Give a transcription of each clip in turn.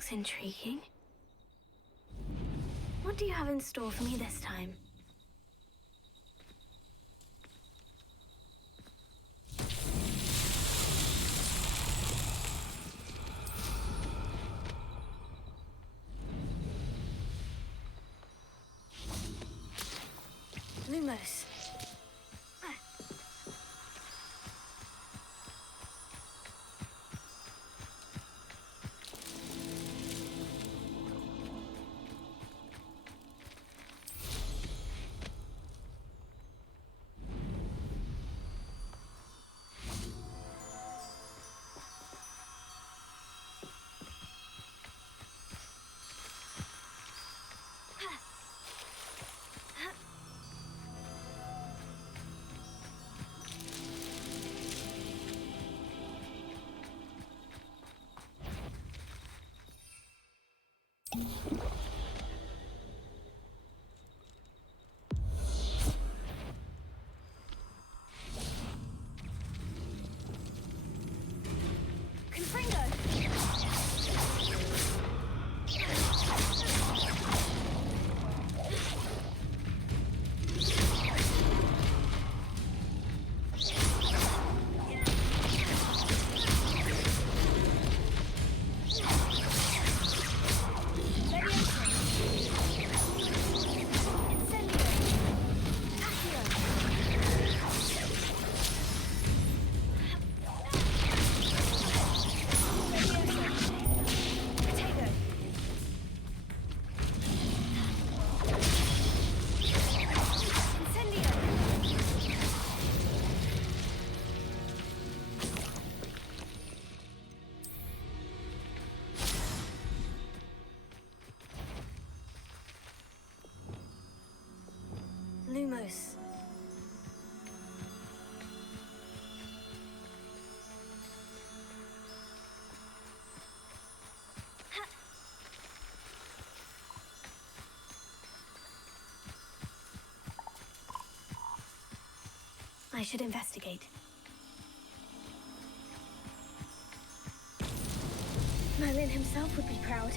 looks intriguing. What do you have in store for me this time? Lumos. Lumos. I should investigate. Merlin himself would be proud.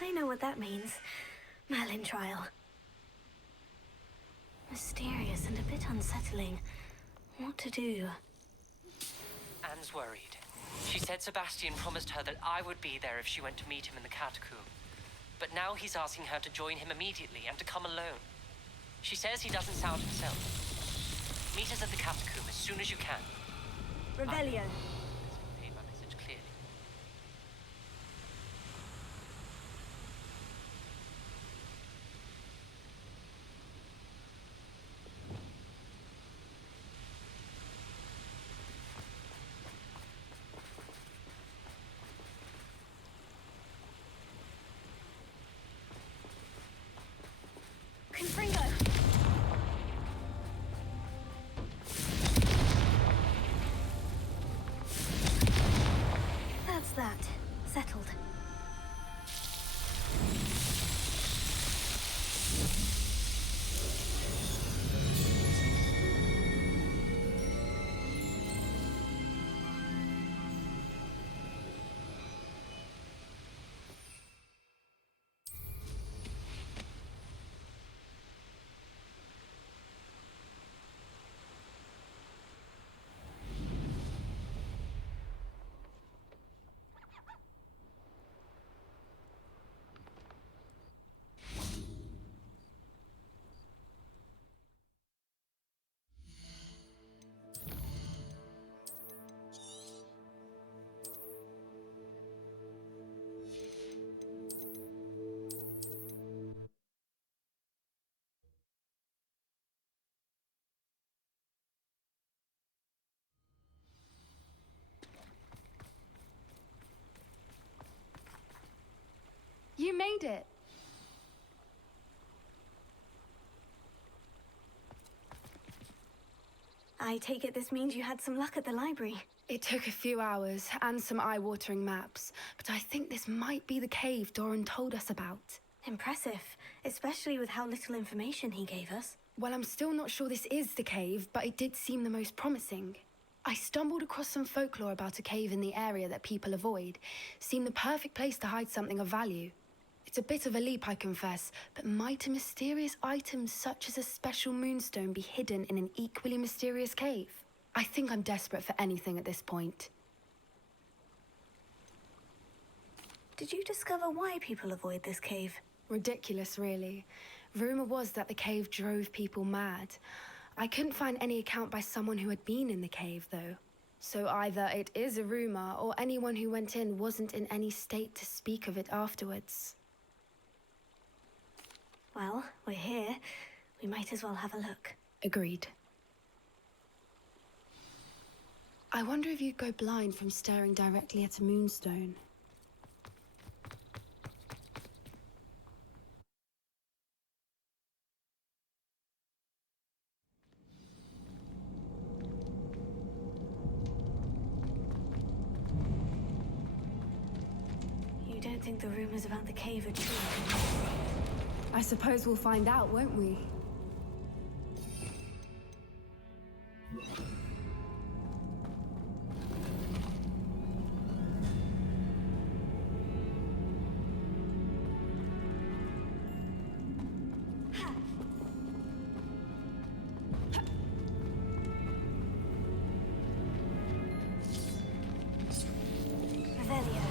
I know what that means. Merlin trial. Mysterious and a bit unsettling. What to do? Anne's worried. She said Sebastian promised her that I would be there if she went to meet him in the catacomb. But now he's asking her to join him immediately and to come alone. She says he doesn't sound himself. Meet us at the catacomb as soon as you can. Revelio. Convey my message clearly. Confringo! That's that. Settled. made it. I take it this means you had some luck at the library. It took a few hours and some eye-watering maps, but I think this might be the cave Doran told us about. Impressive, especially with how little information he gave us. Well, I'm still not sure this is the cave, but it did seem the most promising. I stumbled across some folklore about a cave in the area that people avoid. Seemed the perfect place to hide something of value. It's a bit of a leap, I confess, but might a mysterious item such as a special moonstone be hidden in an equally mysterious cave? I think I'm desperate for anything at this point. Did you discover why people avoid this cave? Ridiculous, really. Rumor was that the cave drove people mad. I couldn't find any account by someone who had been in the cave, though. So either it is a rumor, or anyone who went in wasn't in any state to speak of it afterwards. Well, we're here. We might as well have a look. Agreed. I wonder if you'd go blind from staring directly at a moonstone. You don't think the rumors about the cave are true? I suppose we'll find out, won't we? Revelio.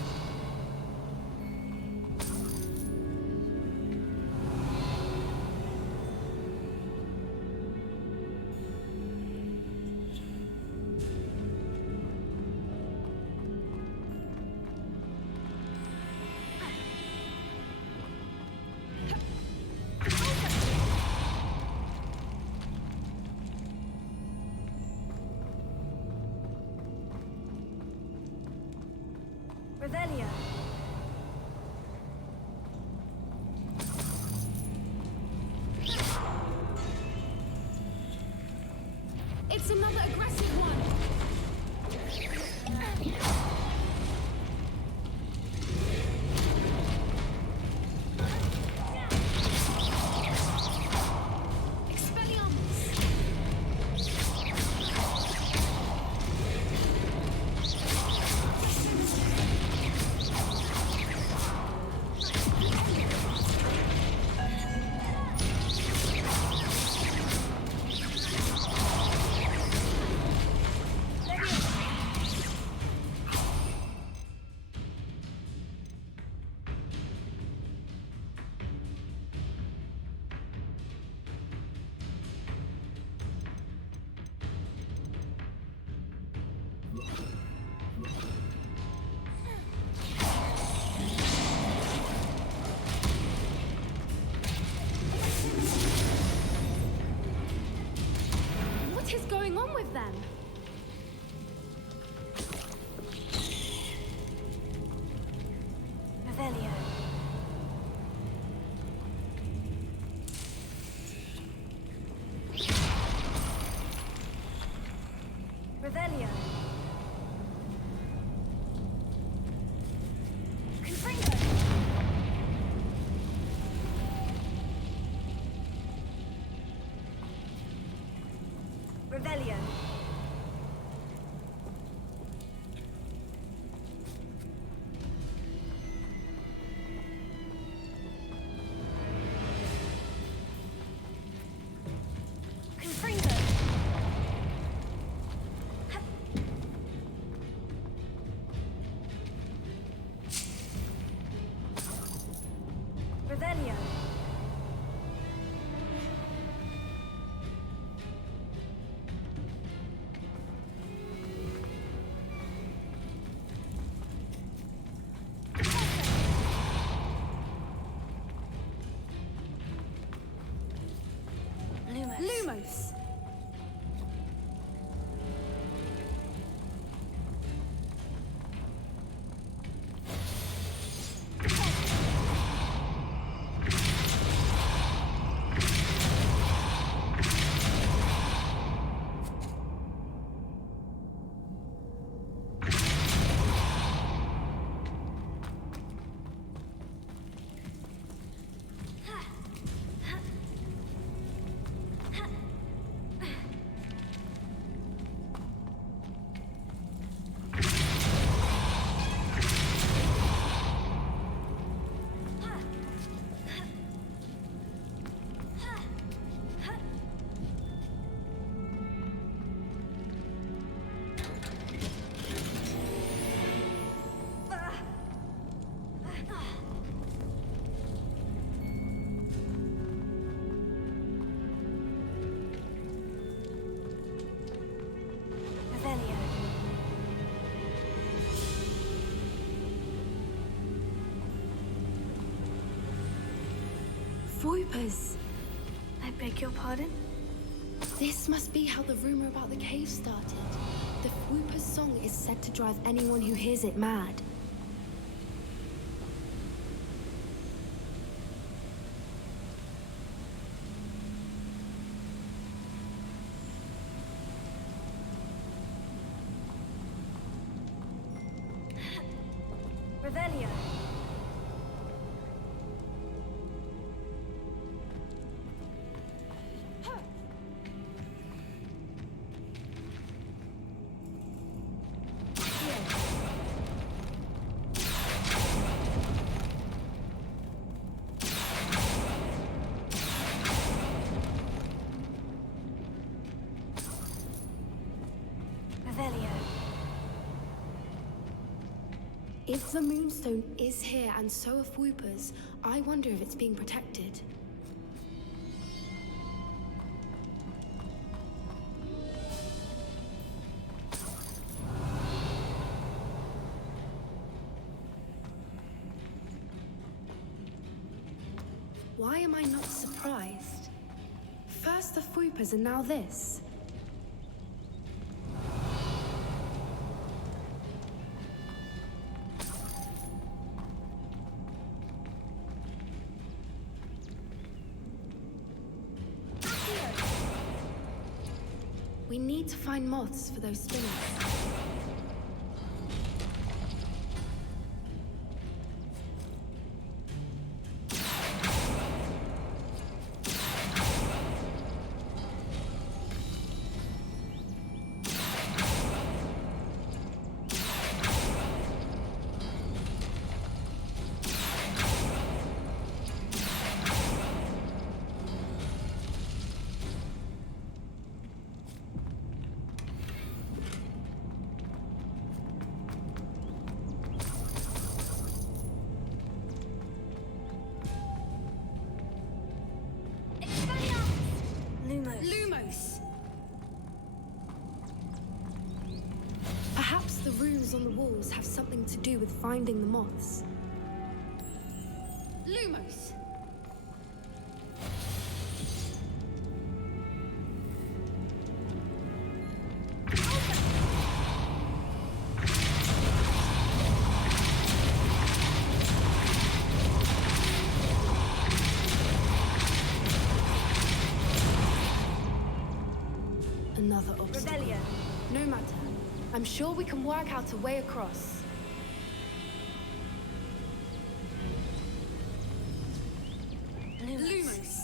Revelio. It's another aggressive one! What is going on with them? Revelio. Revelio. Confringo. Revelio. Confringo. Revelio. Lumos. Lumos! Swoopers! I beg your pardon? This must be how the rumor about the cave started. The Swoopers' song is said to drive anyone who hears it mad. Revelio. Revelio. If the Moonstone is here and so are Swoopers, I wonder if it's being protected. Why am I not surprised? First the Swoopers and now this. We need to find moths for those spinners. Lumos. Lumos! Perhaps the runes on the walls have something to do with finding the moths. Lumos! Another obstacle. Revelio. No matter. I'm sure we can work out a way across. Lumos.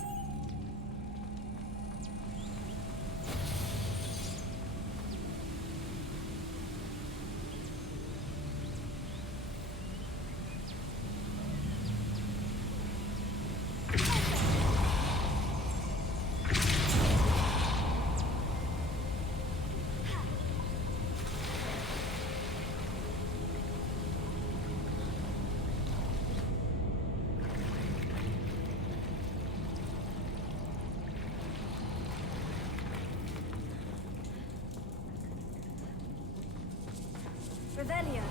Revelio.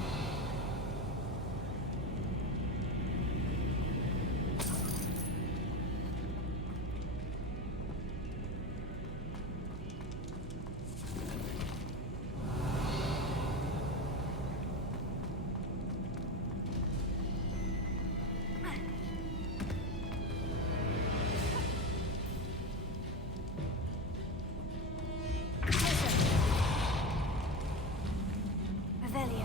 Revelio.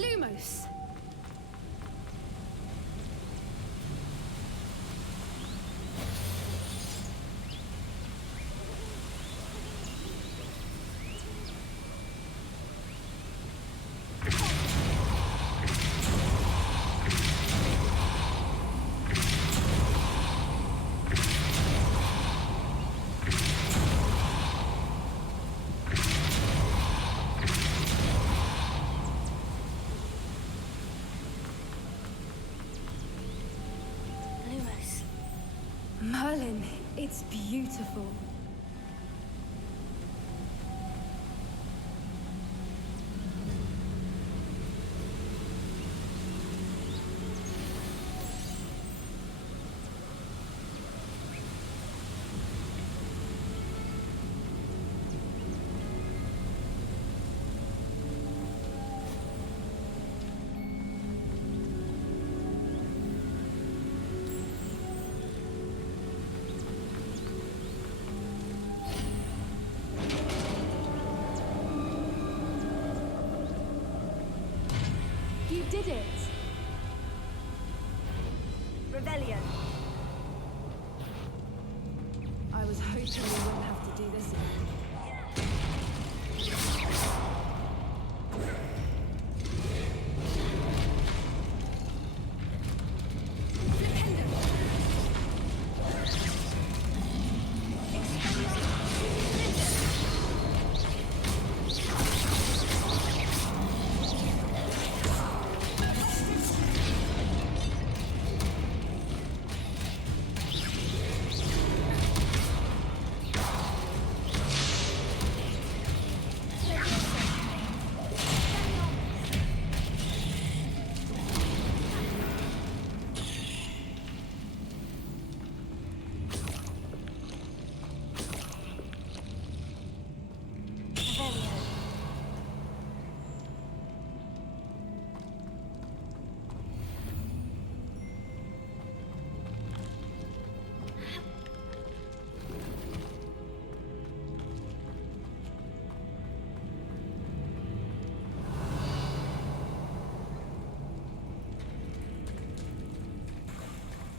Lumos! Lumos. Merlin, it's beautiful. You did it! Rebellion. I was hoping we wouldn't have to do this again.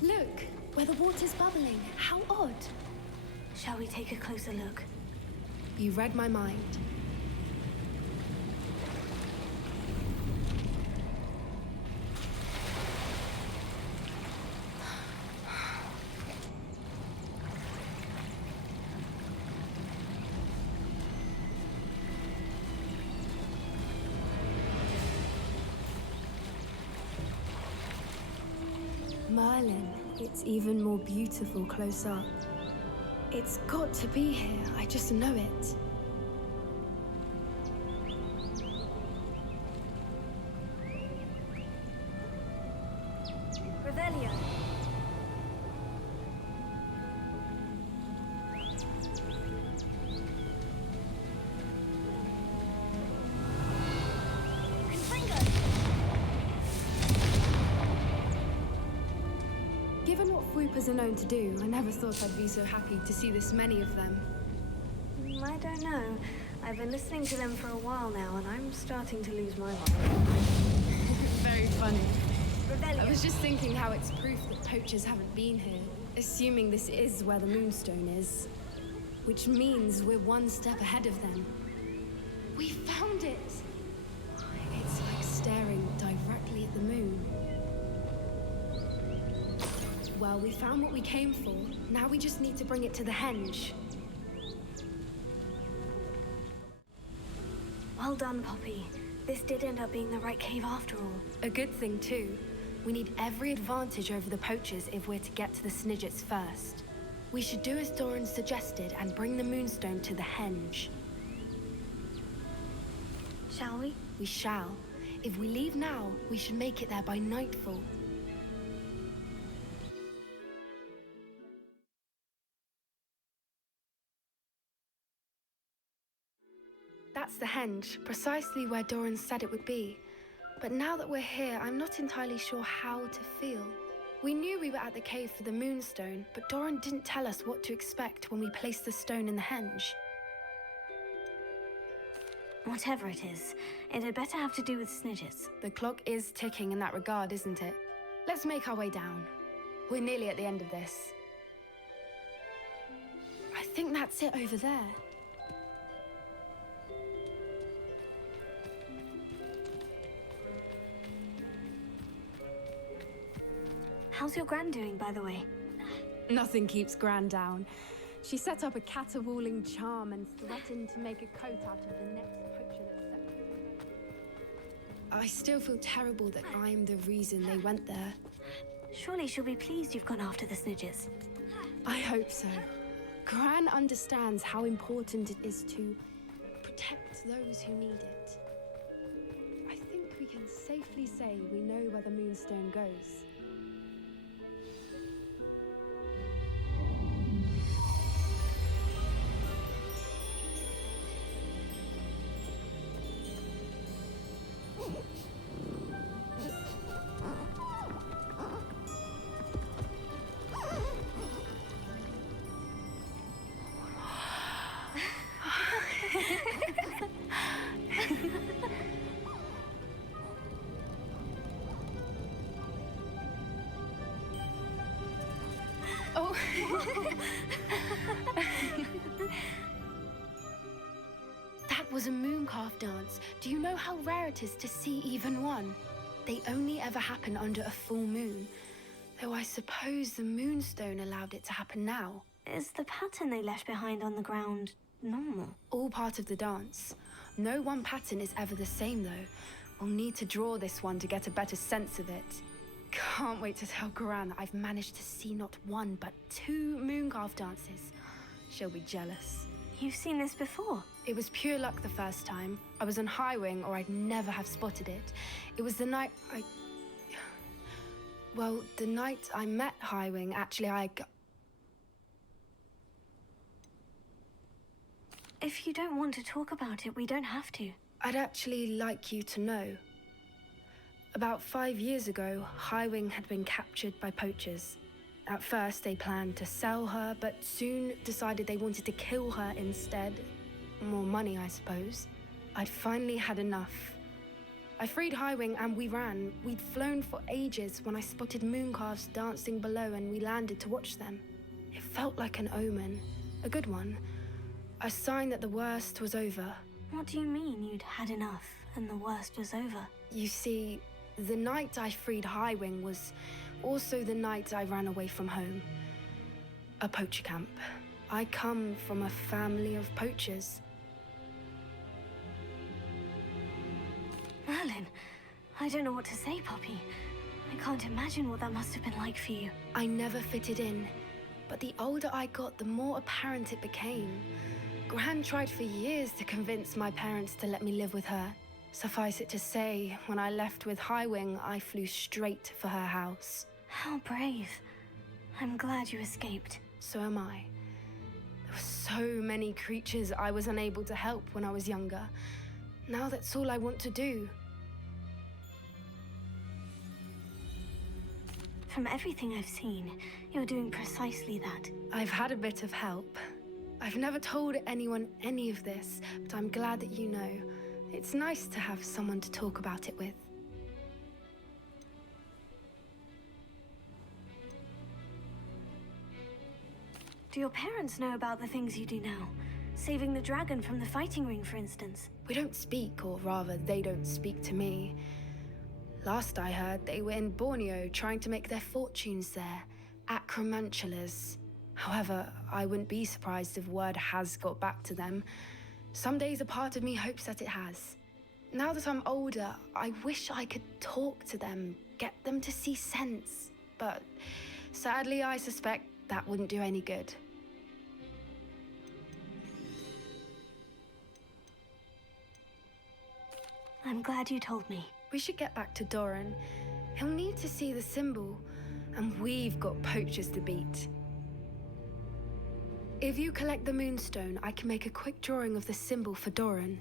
Look, where the water's bubbling. How odd. Shall we take a closer look? You read my mind. Merlin, it's even more beautiful close up. It's got to be here, I just know it. Rebellion. Given what Fwoopas are known to do, I never thought I'd be so happy to see this many of them. I don't know. I've been listening to them for a while now, and I'm starting to lose my mind. Very funny. Rebellion. I was just thinking how it's proof that poachers haven't been here, assuming this is where the Moonstone is. Which means we're one step ahead of them. We found it! It's like staring directly at the moon. Well, we found what we came for. Now we just need to bring it to the henge. Well done, Poppy. This did end up being the right cave after all. A good thing, too. We need every advantage over the poachers if we're to get to the Snidgets first. We should do as Doran suggested and bring the Moonstone to the henge. Shall we? We shall. If we leave now, we should make it there by nightfall. That's the henge, precisely where Doran said it would be. But now that we're here, I'm not entirely sure how to feel. We knew we were at the cave for the Moonstone, but Doran didn't tell us what to expect when we placed the stone in the henge. Whatever it is, it had better have to do with snitches. The clock is ticking in that regard, isn't it? Let's make our way down. We're nearly at the end of this. I think that's it over there. How's your gran doing, by the way? Nothing keeps Gran down. She set up a caterwauling charm and threatened to make a coat out of the next poacher that set. I still feel terrible that I'm the reason they went there. Surely she'll be pleased you've gone after the snitches. I hope so. Gran understands how important it is to protect those who need it. I think we can safely say we know where the Moonstone goes. Oh. That was a mooncalf dance. Do you know how rare it is to see even one? They only ever happen under a full moon. Though I suppose the Moonstone allowed it to happen now. Is the pattern they left behind on the ground normal? All part of the dance. No one pattern is ever the same, though. We'll need to draw this one to get a better sense of it. Can't wait to tell Gran that I've managed to see not one, but 2 mooncalf dances. She'll be jealous. You've seen this before? It was pure luck the first time. I was on Highwing, or I'd never have spotted it. It was the night Well, the night I met Highwing, actually, If you don't want to talk about it, we don't have to. I'd actually like you to know. About 5 years ago, Highwing had been captured by poachers. At first, they planned to sell her, but soon decided they wanted to kill her instead. More money, I suppose. I'd finally had enough. I freed Highwing and we ran. We'd flown for ages when I spotted mooncalves dancing below and we landed to watch them. It felt like an omen, a good one. A sign that the worst was over. What do you mean you'd had enough and the worst was over? You see, the night I freed Highwing was also the night I ran away from home. A poacher camp. I come from a family of poachers. Merlin, I don't know what to say, Poppy. I can't imagine what that must have been like for you. I never fitted in, but the older I got, the more apparent it became. Gran tried for years to convince my parents to let me live with her. Suffice it to say, when I left with Highwing, I flew straight for her house. How brave. I'm glad you escaped. So am I. There were so many creatures I was unable to help when I was younger. Now that's all I want to do. From everything I've seen, you're doing precisely that. I've had a bit of help. I've never told anyone any of this, but I'm glad that you know. It's nice to have someone to talk about it with. Do your parents know about the things you do now? Saving the dragon from the fighting ring, for instance. We don't speak, or rather, they don't speak to me. Last I heard, they were in Borneo trying to make their fortunes there. Acromantulas. However, I wouldn't be surprised if word has got back to them. Some days a part of me hopes that it has. Now that I'm older, I wish I could talk to them, get them to see sense. But sadly, I suspect that wouldn't do any good. I'm glad you told me. We should get back to Doran. He'll need to see the symbol, and we've got poachers to beat. If you collect the Moonstone, I can make a quick drawing of the symbol for Doran.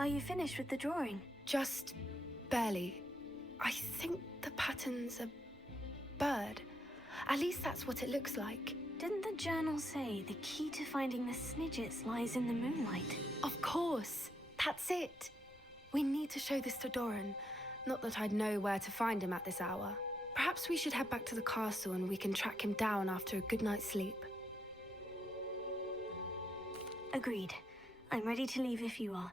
Are you finished with the drawing? Just barely. I think the pattern's a bird. At least that's what it looks like. Didn't the journal say the key to finding the Snidgets lies in the moonlight? Of course. That's it. We need to show this to Doran. Not that I'd know where to find him at this hour. Perhaps we should head back to the castle and we can track him down after a good night's sleep. Agreed. I'm ready to leave if you are.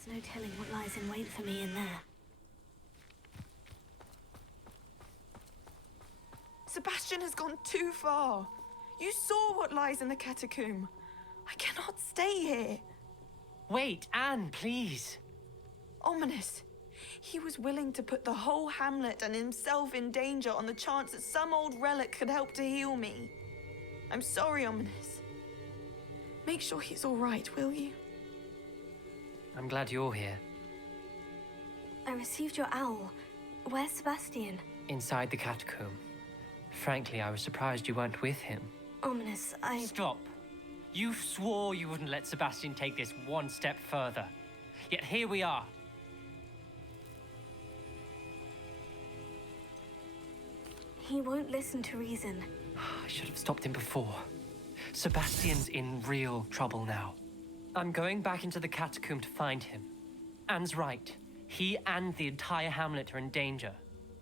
There's no telling what lies in wait for me in there. Sebastian has gone too far. You saw what lies in the catacomb. I cannot stay here. Wait, Anne, please. Ominous. He was willing to put the whole hamlet and himself in danger on the chance that some old relic could help to heal me. I'm sorry, Ominous. Make sure he's all right, will you? I'm glad you're here. I received your owl. Where's Sebastian? Inside the catacomb. Frankly, I was surprised you weren't with him. Ominous, Stop. You swore you wouldn't let Sebastian take this one step further. Yet here we are. He won't listen to reason. I should have stopped him before. Sebastian's in real trouble now. I'm going back into the catacomb to find him. Anne's right. He and the entire hamlet are in danger.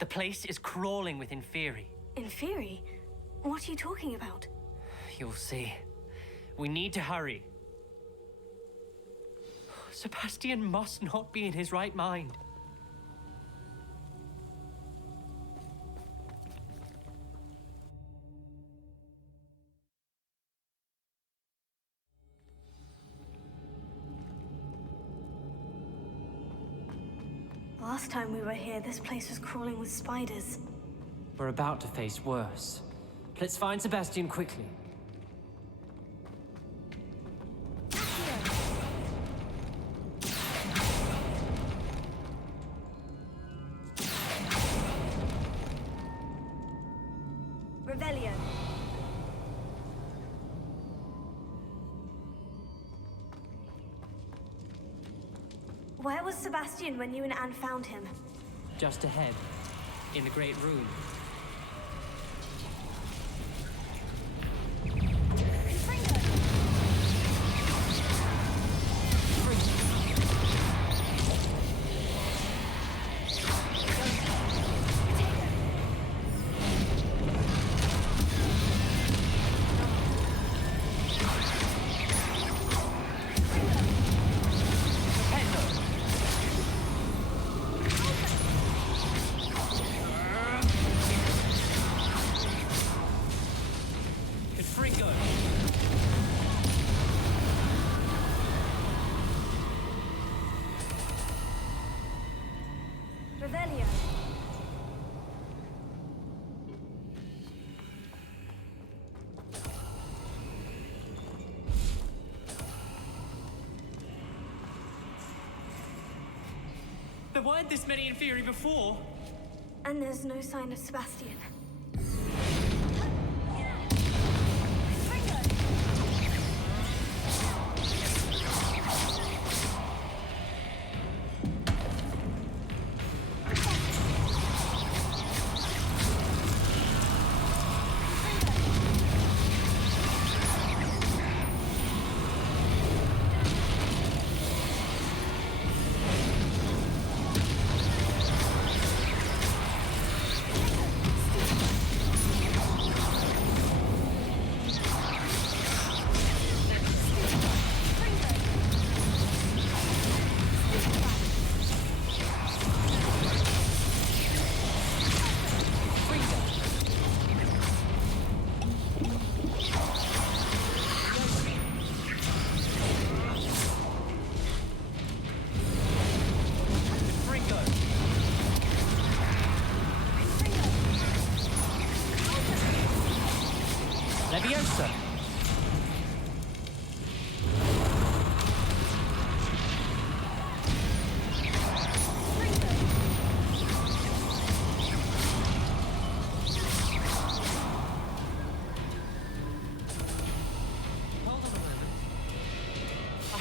The place is crawling with Inferi. Inferi? What are you talking about? You'll see. We need to hurry. Sebastian must not be in his right mind. Last time we were here, this place was crawling with spiders. We're about to face worse. Let's find Sebastian quickly. Revelio. Where was Sebastian when you and Anne found him? Just ahead, in the great room. Revelio. There weren't this many Inferi before. And there's no sign of Sebastian.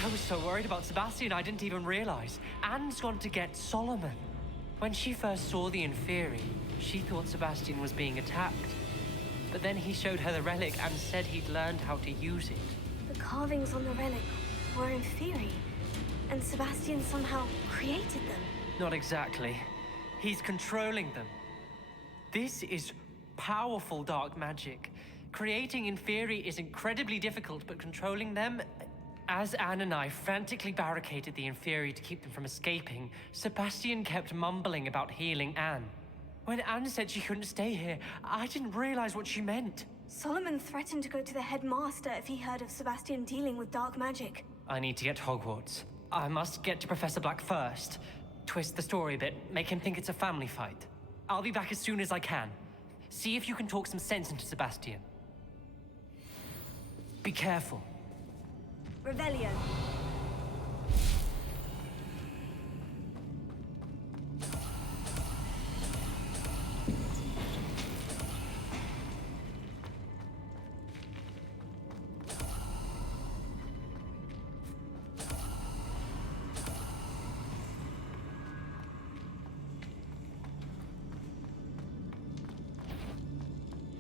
I was so worried about Sebastian, I didn't even realize. Anne's gone to get Solomon. When she first saw the Inferi, she thought Sebastian was being attacked. But then he showed her the relic and said he'd learned how to use it. The carvings on the relic were Inferi, and Sebastian somehow created them. Not exactly. He's controlling them. This is powerful dark magic. Creating Inferi is incredibly difficult, but controlling them... As Anne and I frantically barricaded the Inferi to keep them from escaping, Sebastian kept mumbling about healing Anne. When Anne said she couldn't stay here, I didn't realize what she meant. Solomon threatened to go to the headmaster if he heard of Sebastian dealing with dark magic. I need to get to Hogwarts. I must get to Professor Black first. Twist the story a bit, make him think it's a family fight. I'll be back as soon as I can. See if you can talk some sense into Sebastian. Be careful. Revelio.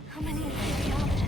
How many of these are there?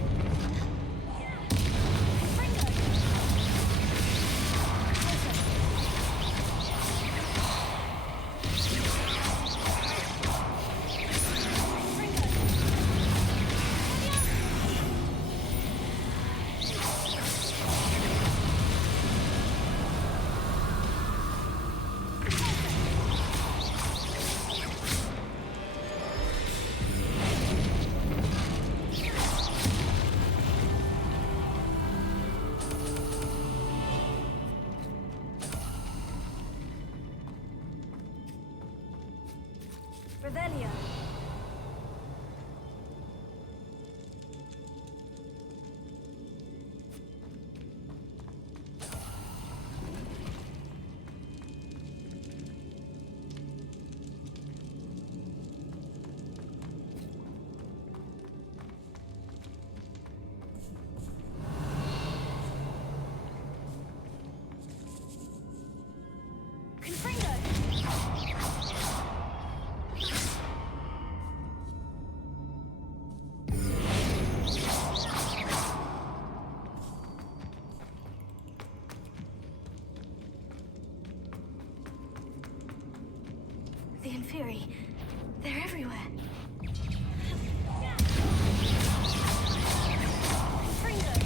Revelio. Confringo. The Inferi. They're everywhere. Confringo.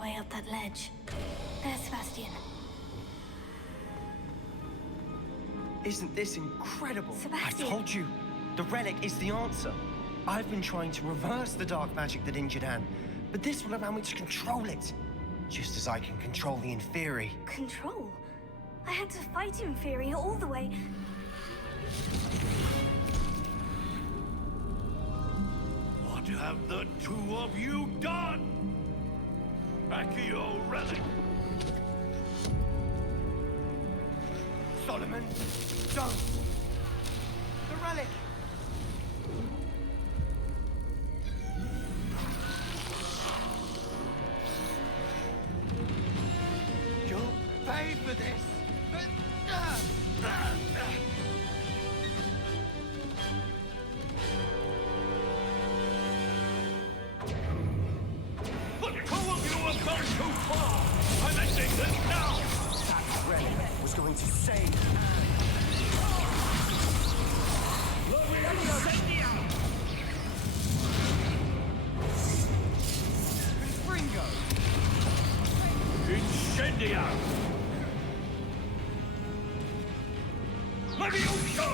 way up that ledge. There's Sebastian. Isn't this incredible? Sebastian. I told you, the relic is the answer. I've been trying to reverse the dark magic that injured Anne, but this will allow me to control it. Just as I can control the Inferi. Control? I had to fight Inferi all the way. What have the two of you done? Accio relic! Solomon, don't! The relic! You'll pay for this! The two of you have gone too far! I'm ending this now! That relic was going to save Anne. Incendio! Levioso!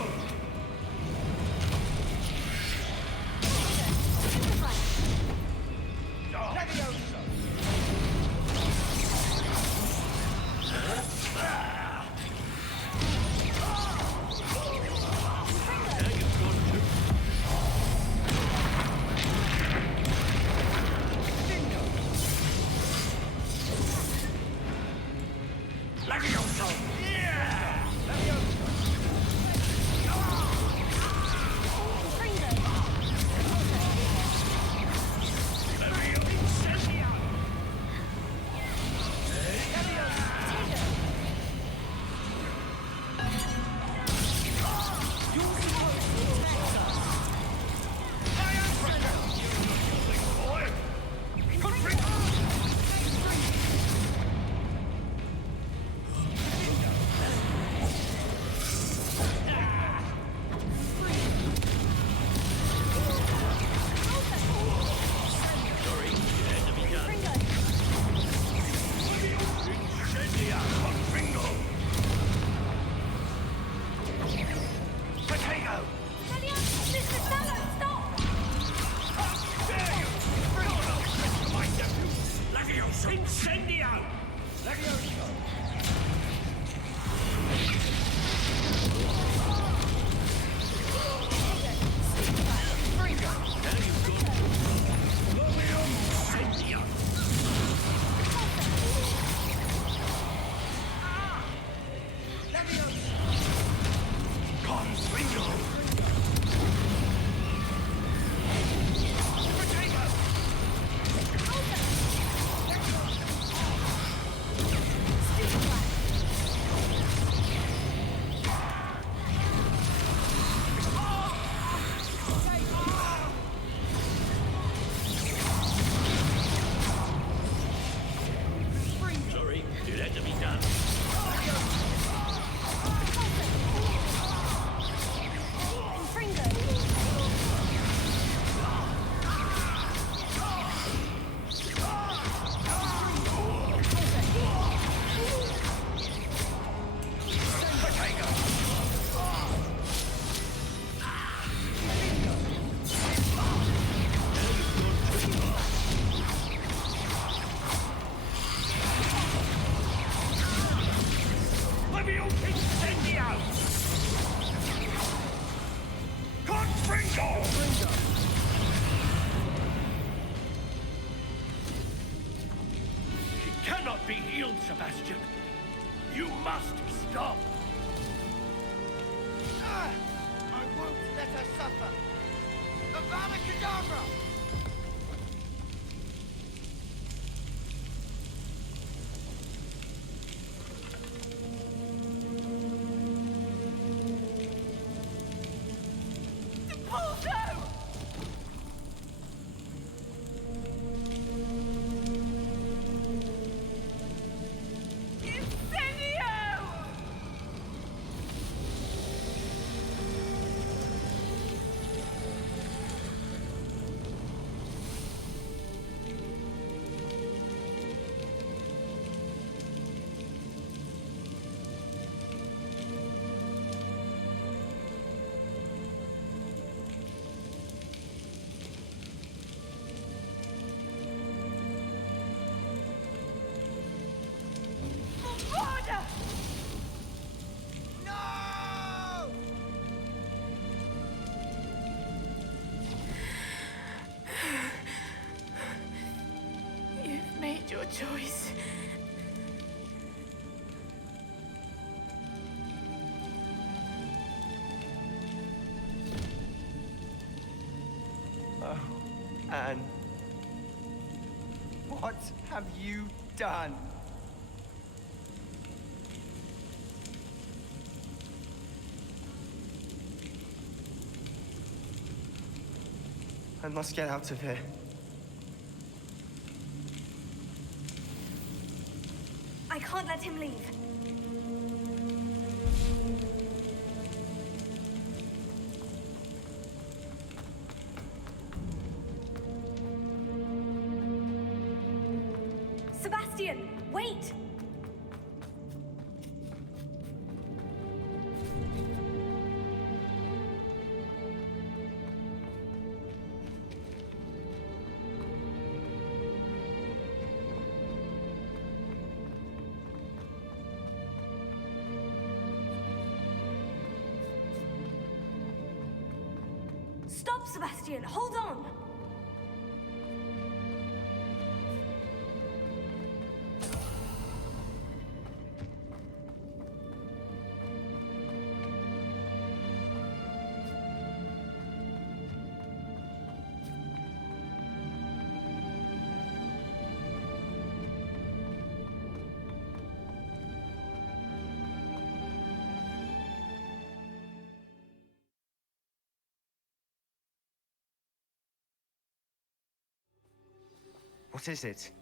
Be healed, Sebastian. You must stop. I won't let her suffer. Avada Kedavra! your choice. Oh, Anne. What have you done? I must get out of here. I can't let him leave. Sebastian, wait! Stop, Sebastian! Hold on! What is it?